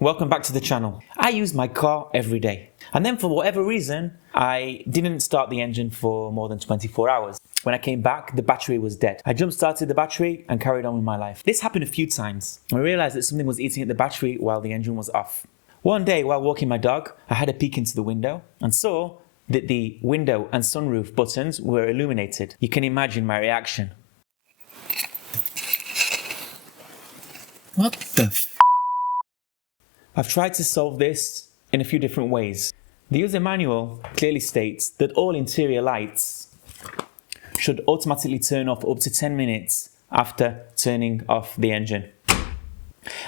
Welcome back to the channel. I use my car every day, and then for whatever reason I didn't start the engine for more than 24 hours. When I came back, the battery was dead. I jump started the battery and carried on with my life. This happened a few times. I realized that something was eating at the battery while the engine was off. One day while walking my dog, I had a peek into the window and saw that the window and sunroof buttons were illuminated. You can imagine my reaction. What the f? I've tried to solve this in a few different ways. The user manual clearly states that all interior lights should automatically turn off up to 10 minutes after turning off the engine.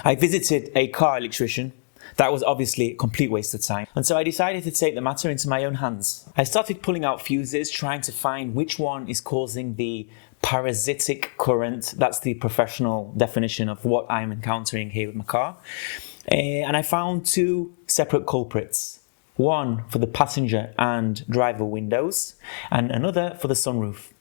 I visited a car electrician. That was obviously a complete waste of time. And so I decided to take the matter into my own hands. I started pulling out fuses, trying to find which one is causing the parasitic current. That's the professional definition of what I'm encountering here with my car. And I found two separate culprits. One for the passenger and driver windows, and another for the sunroof.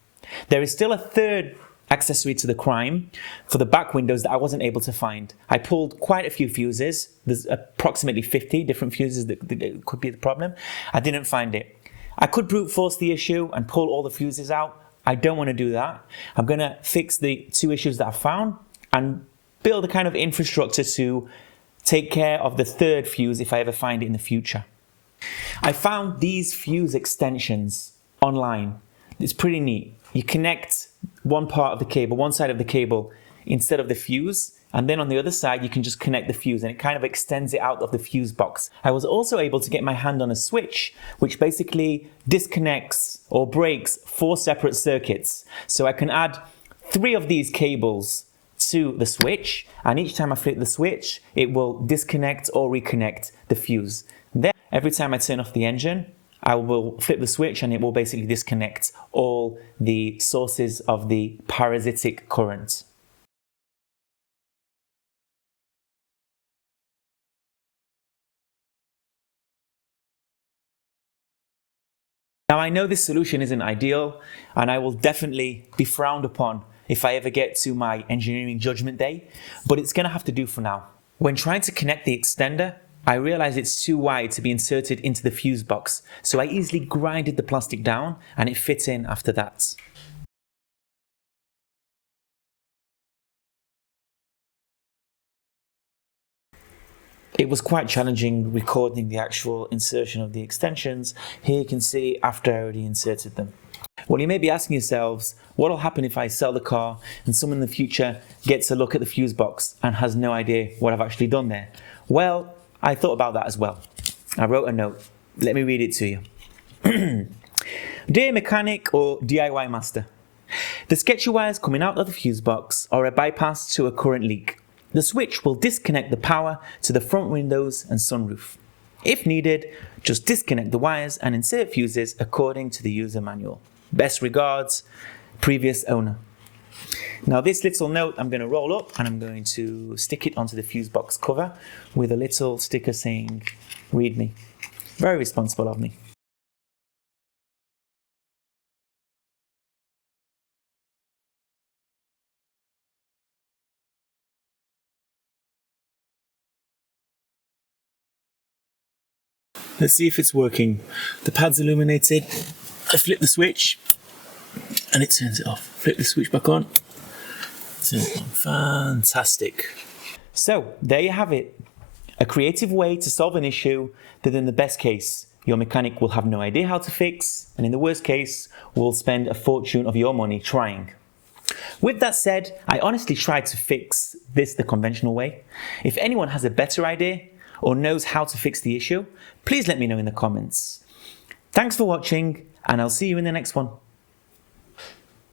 There is still a third accessory to the crime for the back windows that I wasn't able to find. I pulled quite a few fuses. There's approximately 50 different fuses that could be the problem. I didn't find it. I could brute force the issue and pull all the fuses out. I don't want to do that. I'm going to fix the two issues that I found and build a kind of infrastructure to take care of the third fuse if I ever find it in the future. I found these fuse extensions online. It's pretty neat. You connect one part of the cable, one side of the cable instead of the fuse, and then on the other side you can just connect the fuse and it kind of extends it out of the fuse box. I was also able to get my hand on a switch which basically disconnects or breaks 4 separate circuits. So I can add 3 of these cables to the switch, and each time I flip the switch it will disconnect or reconnect the fuse. Then every time I turn off the engine I will flip the switch and it will basically disconnect all the sources of the parasitic current. Now I know this solution isn't ideal and I will definitely be frowned upon if I ever get to my engineering judgment day, but it's going to have to do for now. When trying to connect the extender, I realized it's too wide to be inserted into the fuse box, so I easily grinded the plastic down and it fit in after that. It was quite challenging recording the actual insertion of the extensions. Here you can see after I already inserted them. Well, you may be asking yourselves, what will happen if I sell the car and someone in the future gets a look at the fuse box and has no idea what I've actually done there? Well, I thought about that as well. I wrote a note. Let me read it to you. Dear mechanic or DIY master, the sketchy wires coming out of the fuse box are a bypass to a current leak. The switch will disconnect the power to the front windows and sunroof. If needed, just disconnect the wires and insert fuses according to the user manual. Best regards, previous owner. Now this little note I'm going to roll up and I'm going to stick it onto the fuse box cover with a little sticker saying, read me. Very responsible of me. Let's see if it's working. The pad's illuminated. I flip the switch and it turns it off. Flip the switch back on. Turn it on. Fantastic. So there you have it. A creative way to solve an issue that in the best case your mechanic will have no idea how to fix, and in the worst case will spend a fortune of your money trying. With that said, I honestly tried to fix this the conventional way. If anyone has a better idea or knows how to fix the issue, please let me know in the comments. Thanks for watching, and I'll see you in the next one.